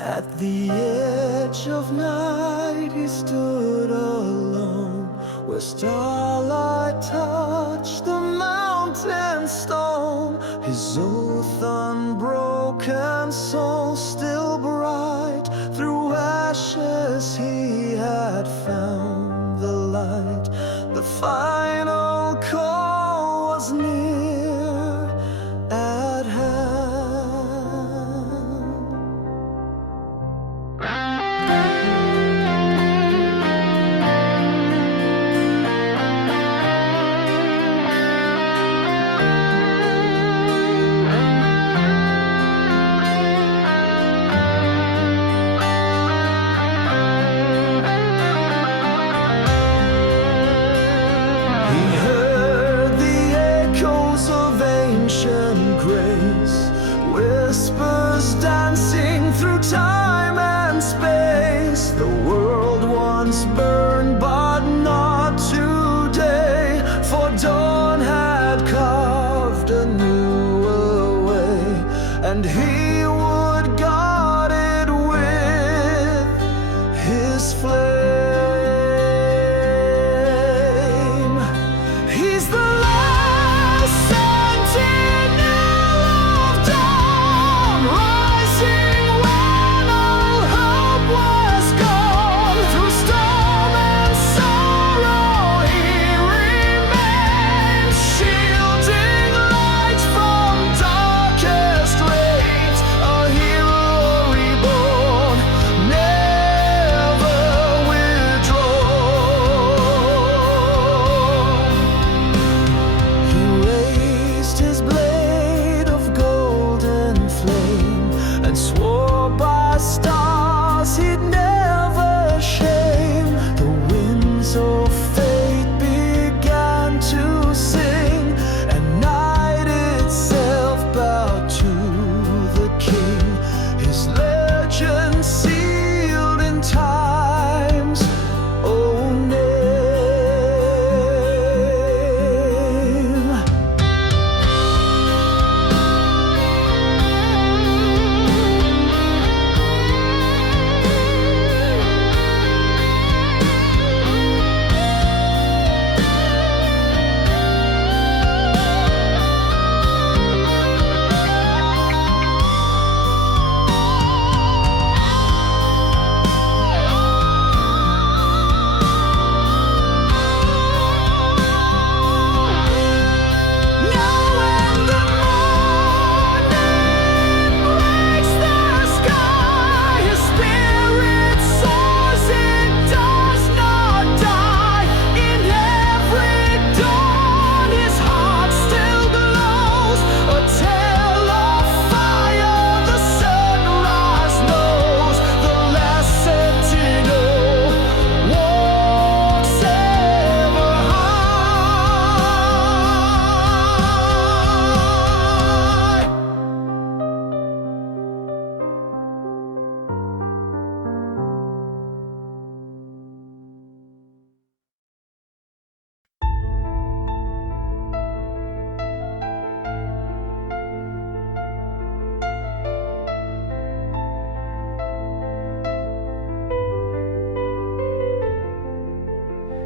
At the edge of night he stood alone, where starlight touched the mountain stone. His oath unbroken, soul still bright. Through ashes he had found the light. The final call was near at hand. Whispers dancing through time and space. The world once burned, but not today, for dawn had carved a newer way, and he would guard it with his flame. He's the last sentinel of dawn, rising when all hope was gone. Through storm and sorrow he remains, shielding light from darkest rains. A hero reborn, never withdrawn. He raised his blade of golden flame and swore by stars he'd never shame. The winds of fate began to sing, and night itself bowed to the king. His legend sealed in time's own name.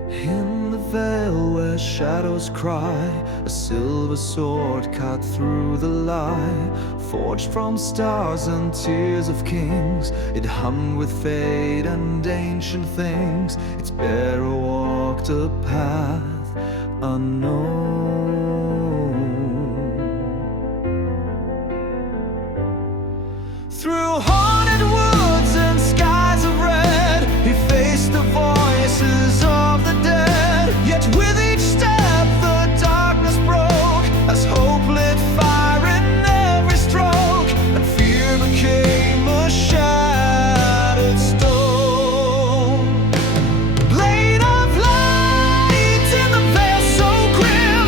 In the vale where shadows cry, a silver sword cut through the lie, forged from stars and tears of kings. It hung with fate and ancient things. Its bearer walked a path unknown. Through haunted woods and skies of red, he faced the voices of the dead. Yet with each step the darkness broke, as hope lit fire in every stroke, and fear became a shattered stone. Blade of light in the veil so grim,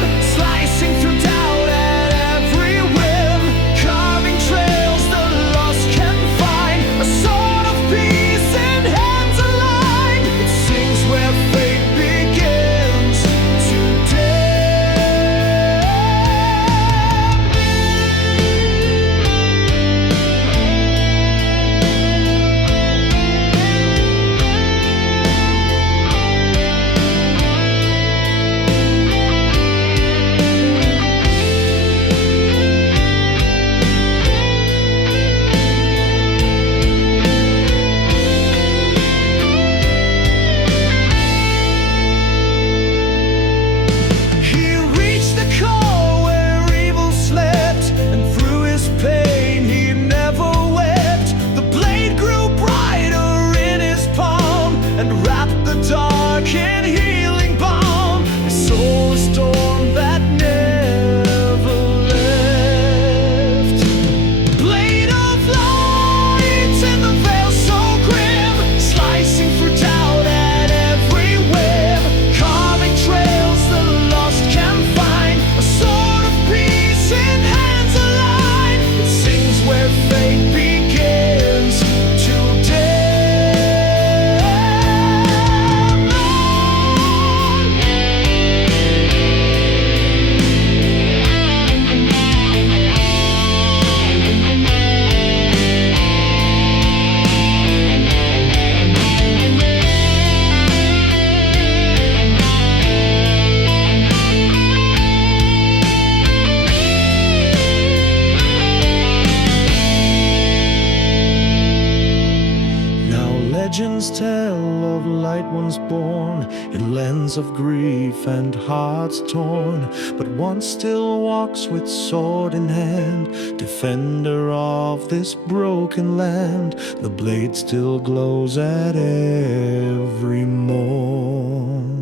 bright ones born in lands of grief and hearts torn, but one still walks with sword in hand, defender of this broken land. The blade still glows at every morn.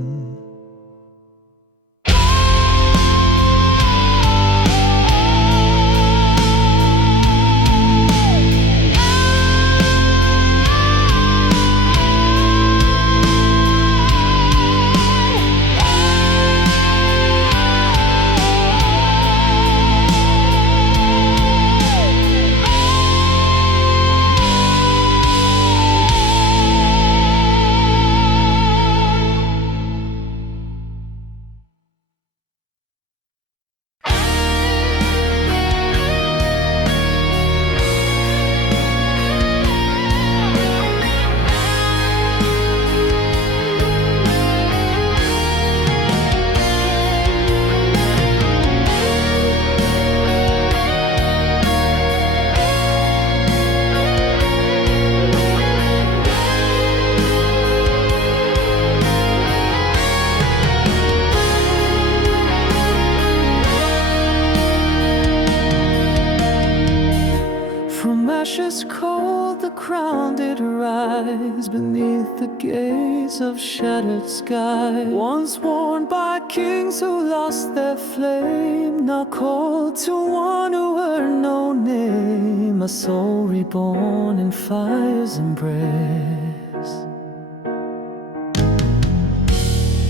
Ashes cold, the crown did rise beneath the gaze of shattered sky. Once worn by kings who lost their flame, now called to one who earned no name, a soul reborn in fire's embrace.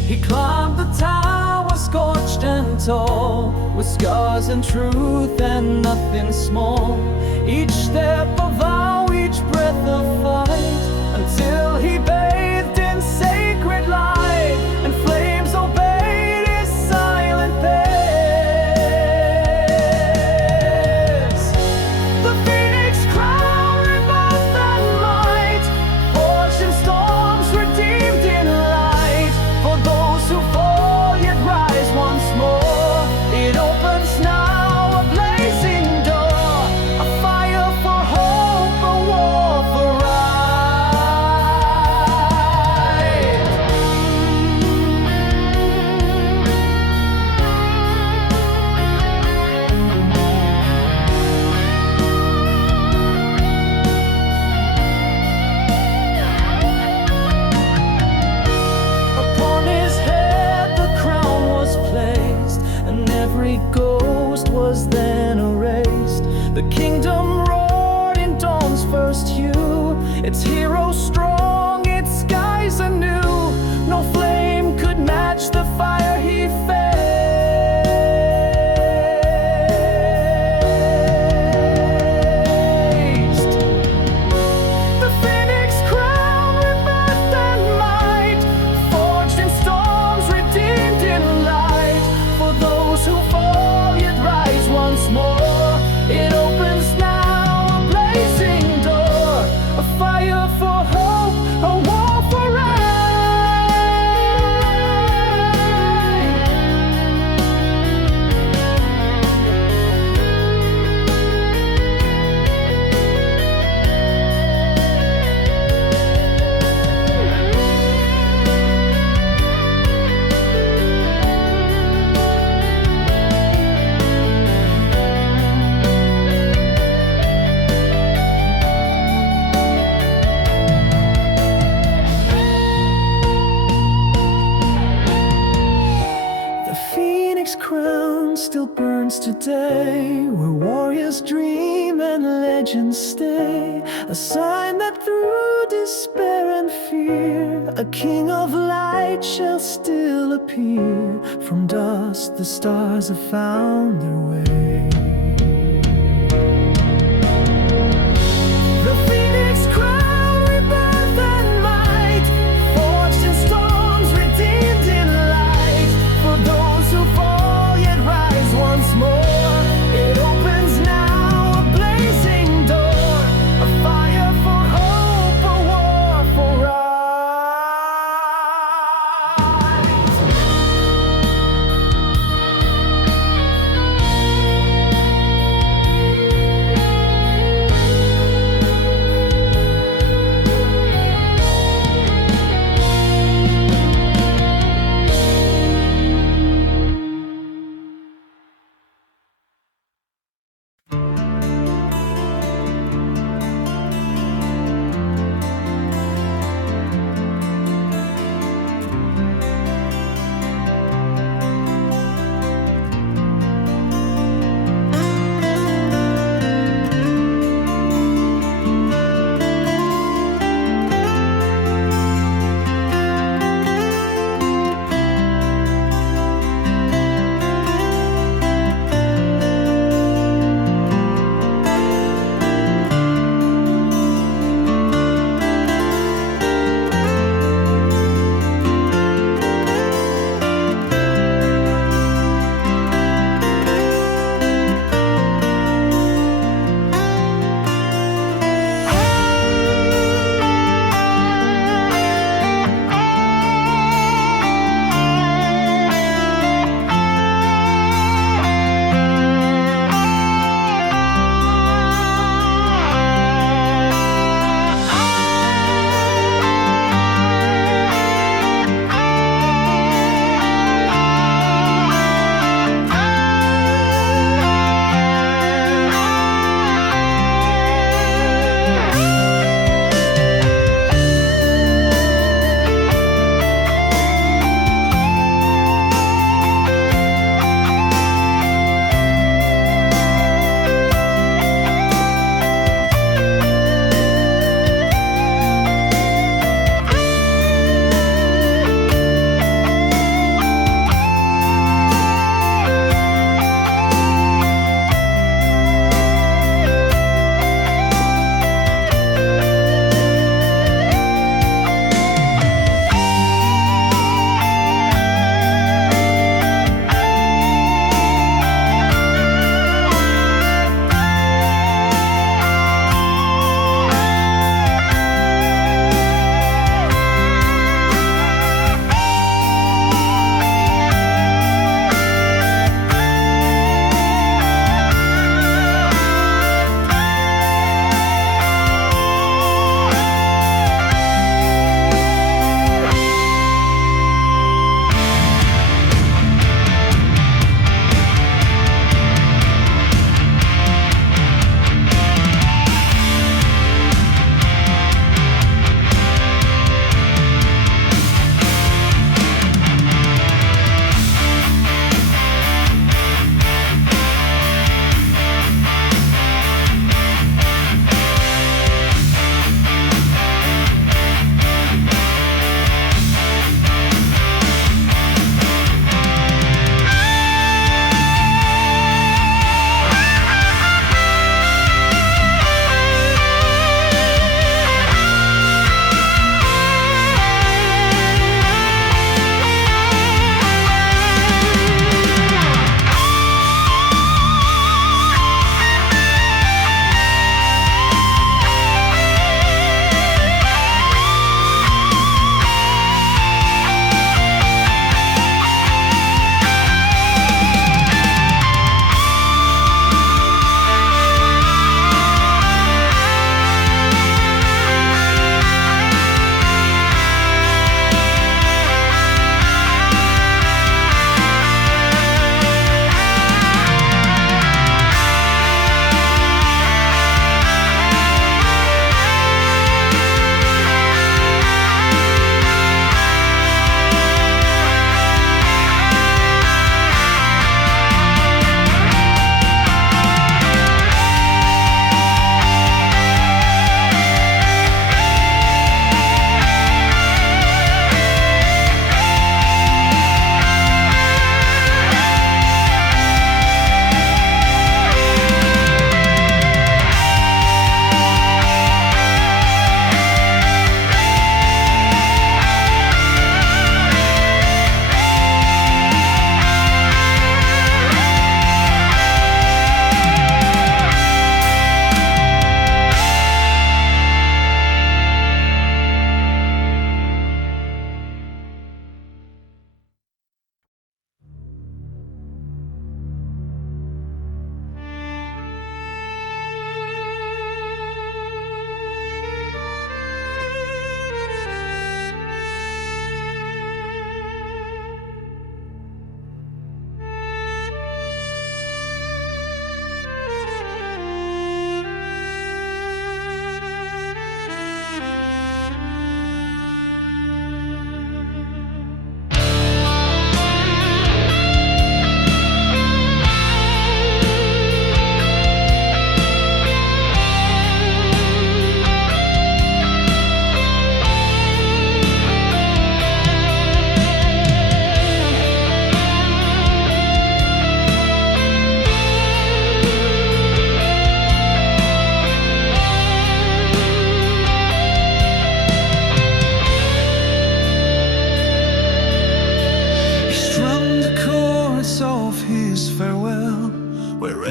He climbed the tower, scorched and tall, with scars and truth and nothing small. Each step a vow, each breath a fight, until he bathed in sacred light, and flames obeyed his silent pace. The phoenix crown, rebirth and might, forged in storms, redeemed in light. For those who fall yet rise once more, it opens now a blazing door, a fire for hope, a war for right. Upon his head the crown was placed, and every ghost was then erased. The kingdom roared in dawn's first hue, its heroes strong, its skies anew. No flame could match the fire he faced. The phoenix crown, rebirth and might, forged in storms, redeemed in light. For those who fall yet rise once more, it opens now a blazing door, a fire for hope, a war for right. The phoenix crown still burns today, where warriors dream and legends stay. A sign that through despair and fear, a king of light shall still appear. From dust the stars have found their way. The phoenix crown, rebirth and might, forged in storms, redeemed in light. For those who fall yet rise once more, it opens now a blazing door, a fire for hope, a war for right.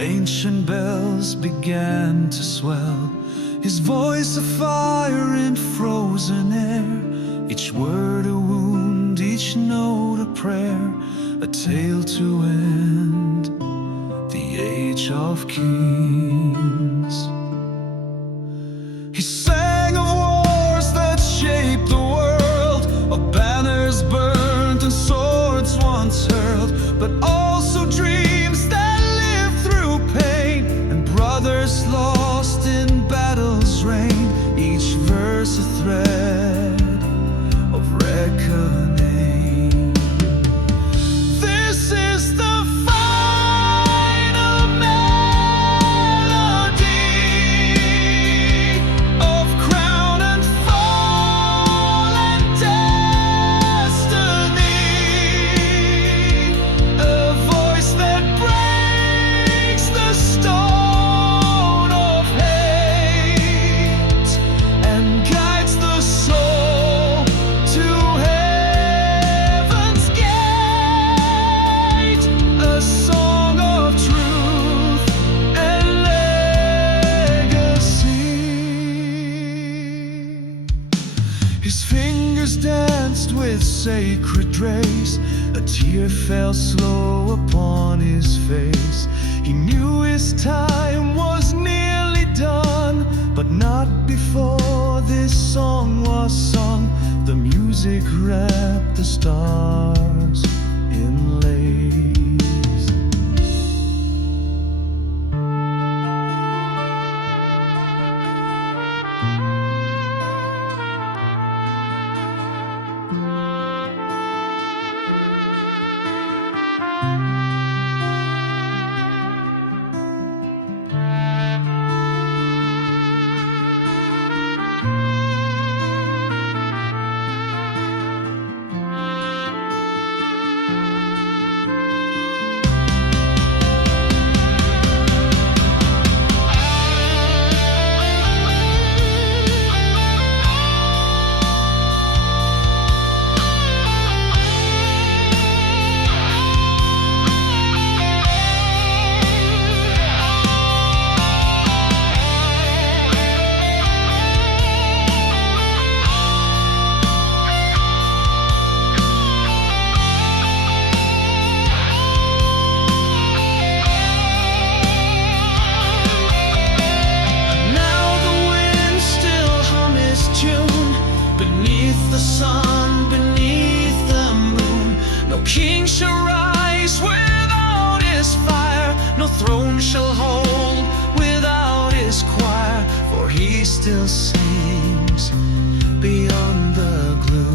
ancient bells began to swell, his voice a fire in frozen air, each word a wound, each note a prayer, a tale to end the age of kings. He sang of wars that shaped the world, of banners burned and swords once hurled, but also dreams that live through pain, and brothers lost in battle's rain, each verse a thread of reckoning. This is the final melody of crown and fall and destiny, a voice that breaks the stone of hate and guides the soul to heaven's gate, a song of truth and legacy. His fingers danced with sacred grace, a tear fell slow upon his face. He knew his time was nearly done, but not before this song was sung. The music wrapped the stars in lace. Beneath the sun, beneath the moon, no king shall rise without his fire, no throne shall hold without his choir, for he still sings beyond the gloom.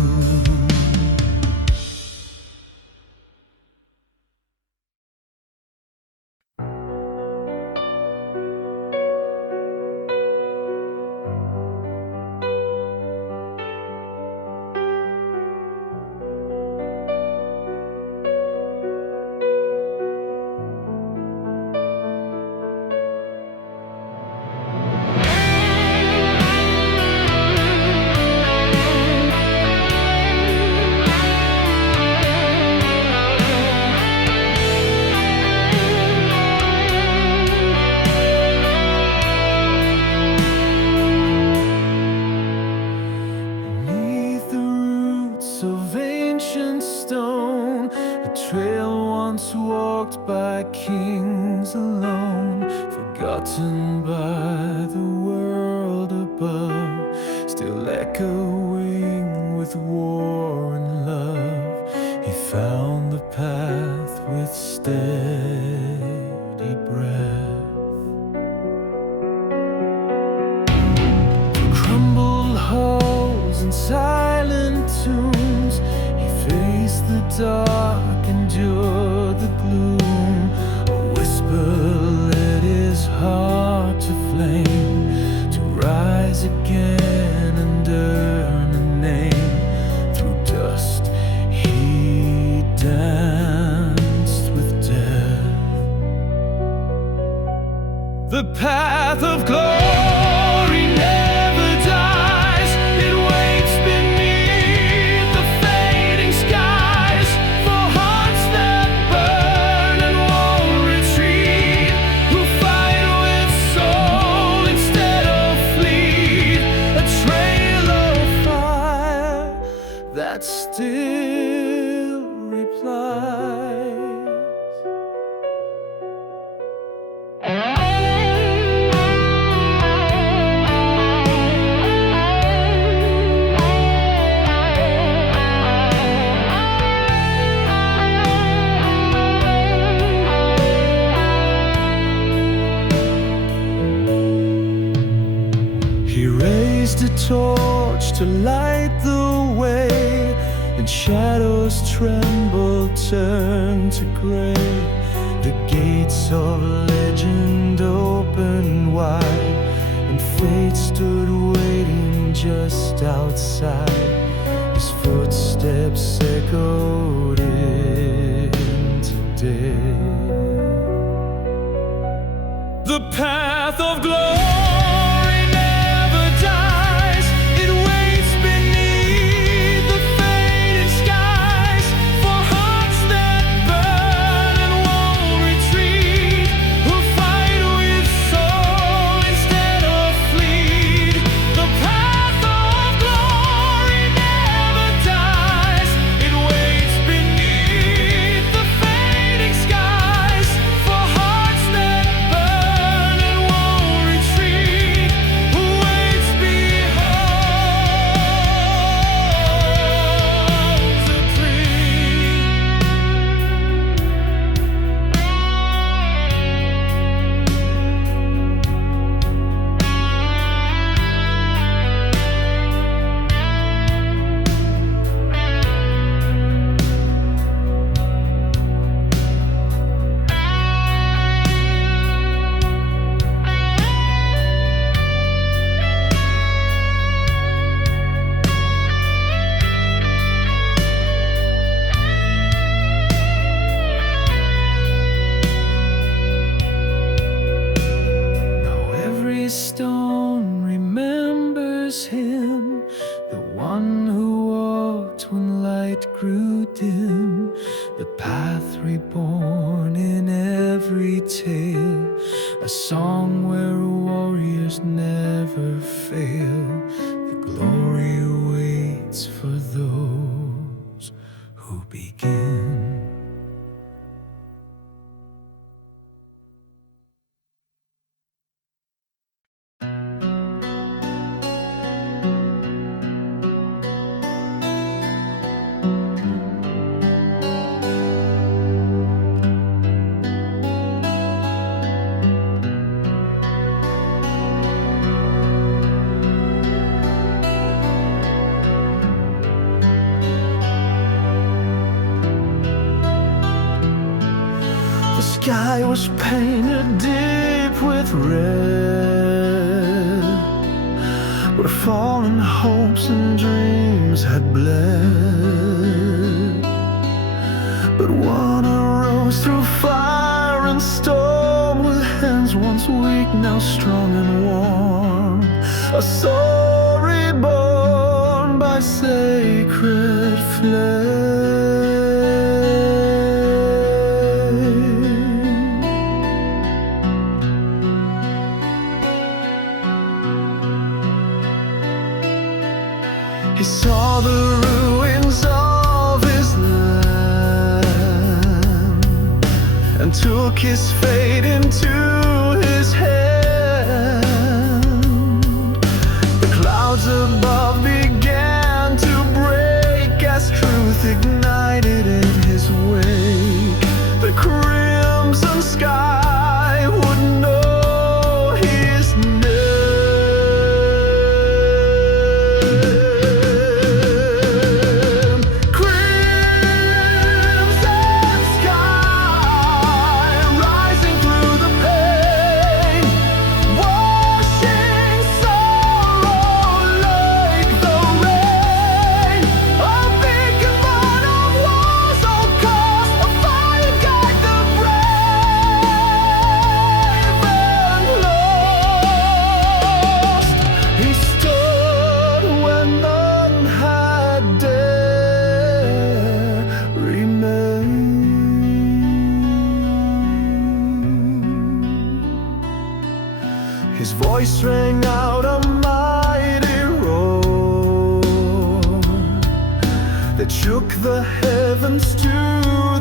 Of ancient stone, a trail once walked by kings alone, forgotten by the world above, still echoing with war and love. He found the path with steady breath. Through crumbled halls and silent tombs, he faced the dark, endured the gloom. A whisper led his heart to flame, to rise again and earn a name. Through dust he danced with death. The path of glory never dies, it waits beneath the fading skies, for hearts that burn and won't retreat, who raised a torch to light the way, and shadows trembled, turned to gray. The gates of legend opened wide, and fate stood waiting just outside. His footsteps echoed into death. The path of glory never dies. It waits beneath the fading skies, for hearts that burn and won't retreat, who fight with soul instead of fleet. The path of glory never dies. It waits beneath the fading skies, for hearts that burn and won't retreat, who waits beholds the tree. Now every stone remembers him, the one who walked when light grew dim, the path reborn in every tale, a song where warriors never fail. The glory waits for those who begin. The sky was painted deep with red, where fallen hopes and dreams had bled. But one arose through fire and storm, with hands once weak, now strong and warm. A soul reborn by sacred flame. He saw the ruins of his land, and took his fate into his hand. The clouds above began to break as truth ignited in his wake. The crimson sky would know his name. His voice rang out a mighty roar that shook the heavens to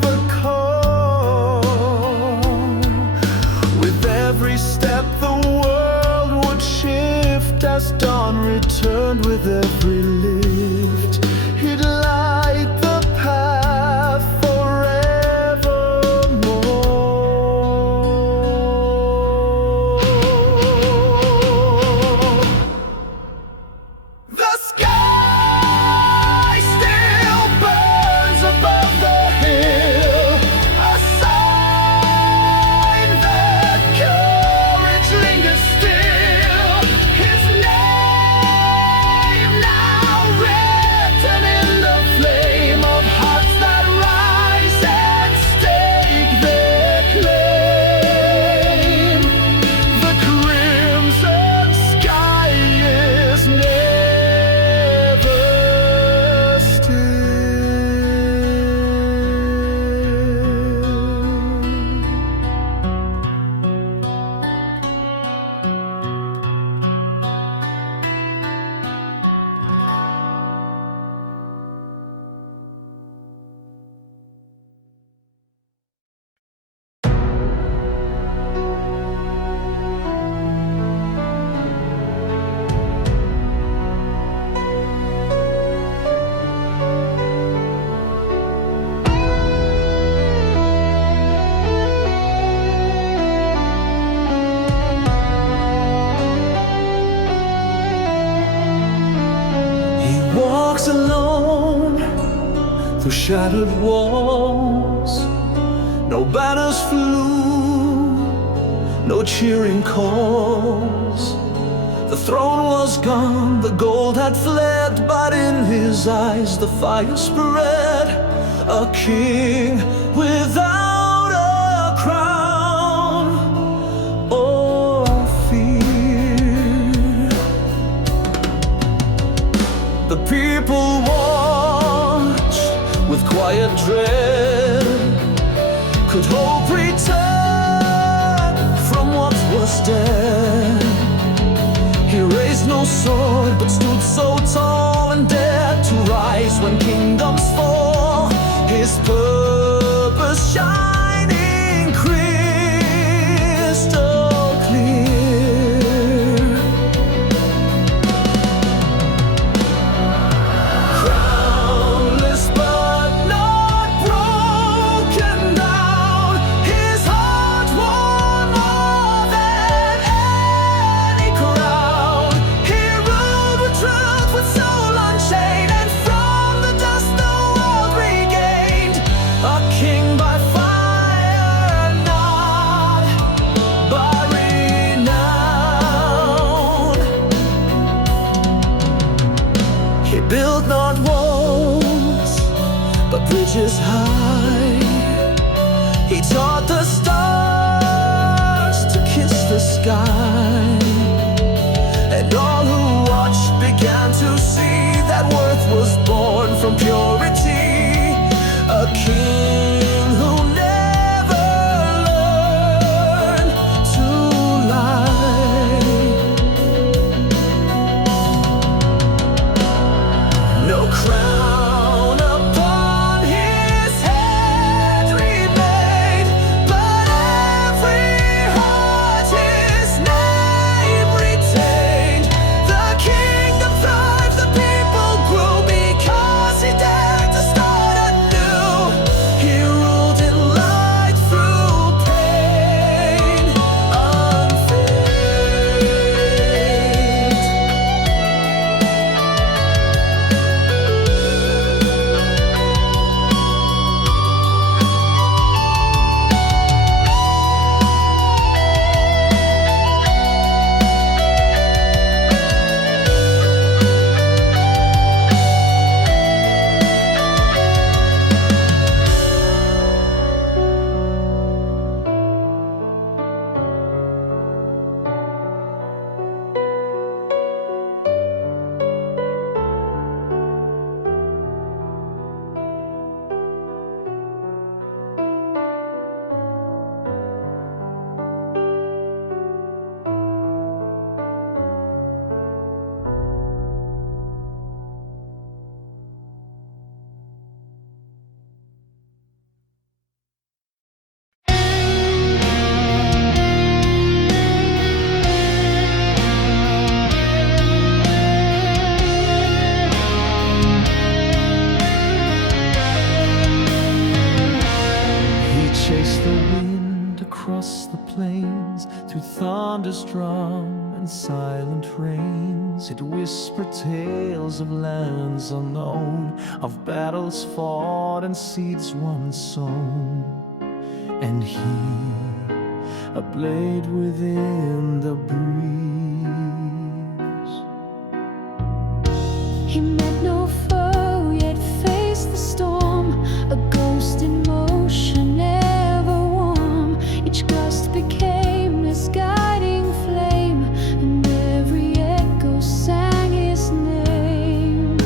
the core. With every step the world would shift, as dawn returned with every lift. He'd light the path forevermore. walks alone through shattered walls. No banners flew, no cheering calls. The throne was gone, the gold had fled, but in his eyes the fire spread. A king without a crown or fear. The people watched with quiet dread. Could hope return from what was dead? He raised no sword, but stood so tall and dared to rise when kingdoms fall. His purpose shining crystal clear. Crownless but not broken down, his heart won more than any crown. He ruled with truth, with soul unchained, and from the dust the world regained. A king by fire, not by renown. He built not walls, but bridges high. He taught the stars to kiss the sky. And all who watched began to see that worth was born from purity. A king who never learned to lie. No crown upon his head remained, but every heart his name retained. The kingdom thrived, the people grew, because he dared to start anew. He ruled in light through pain, unfazed. He chased the wind across the plains, through thunder's drum and silent rains. It whispered tales of lands unknown, of battles fought and seeds once sown. And he, a blade within the breeze. He met no foe, yet faced the storm, a ghost in motion, ever warm. Each gust became his guiding flame, and every echo sang his name.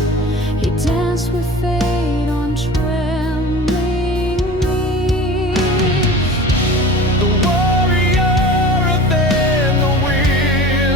He danced with fate on trembling knees. The warrior within the wind.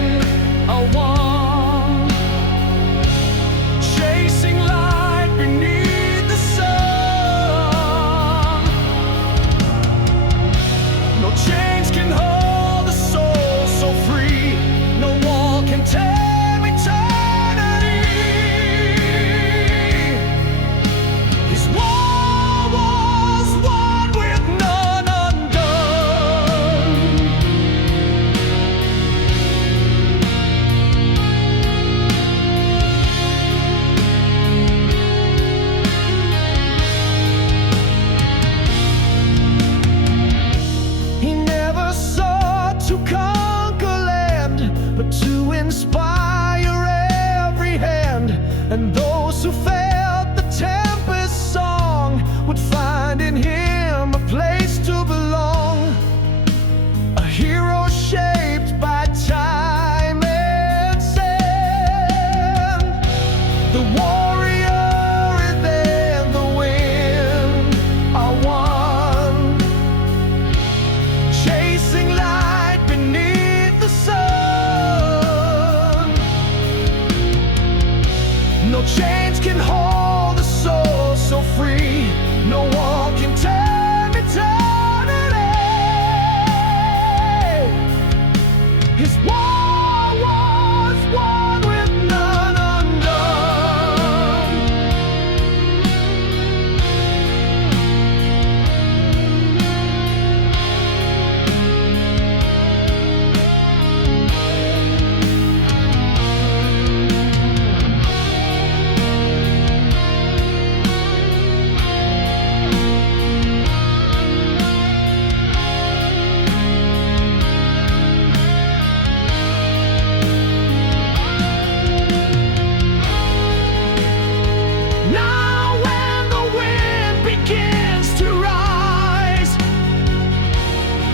His war was won with none undone. Now when the wind begins to rise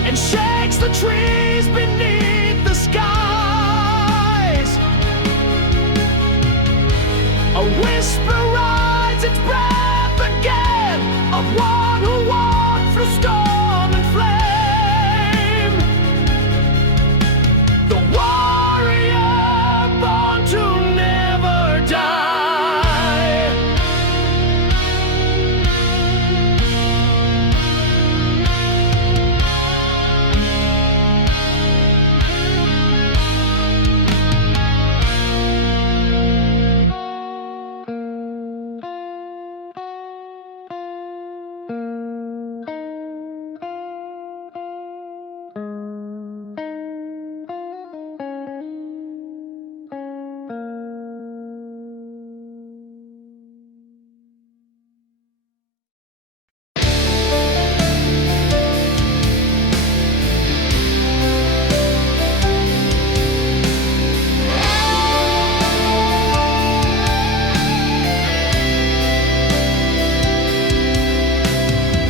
and shakes the trees beneath the skies, a whisper rides its breath again of one who walked through storm and flame. The warrior born to never die.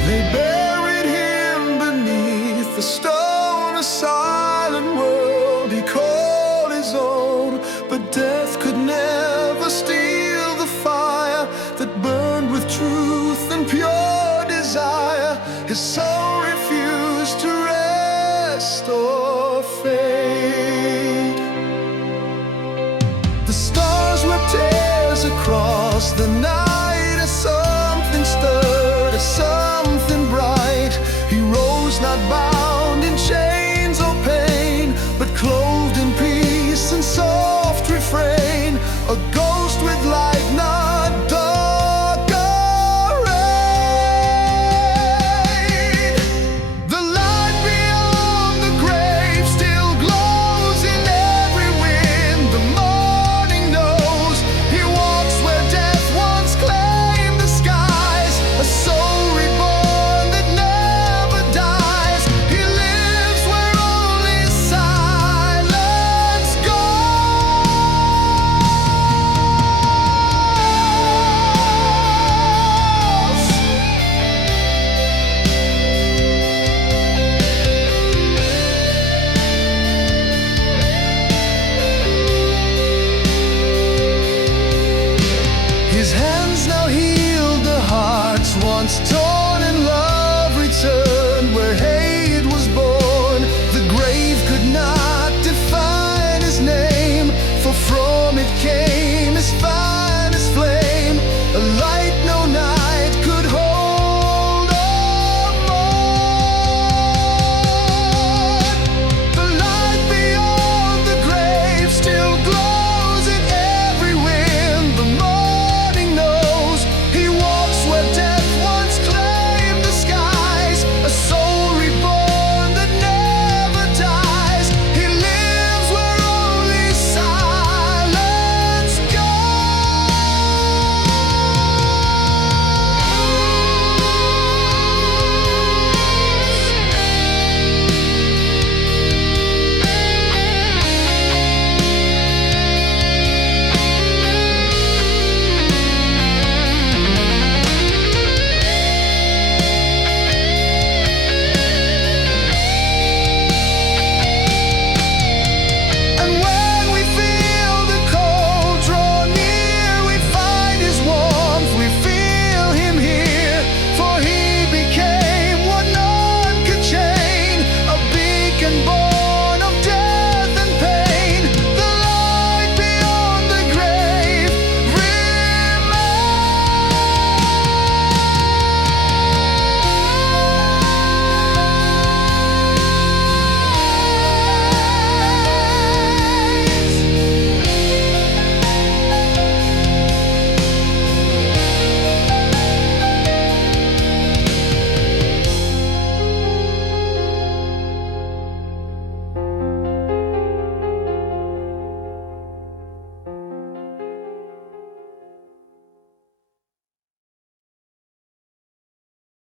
They buried him beneath the stone, a silent world he called his own. But death could never steal the fire that burned with truth and pure desire. His soul refused to rest or fade. The stars wept tears across the night as something stirred, as something bright. He rose not by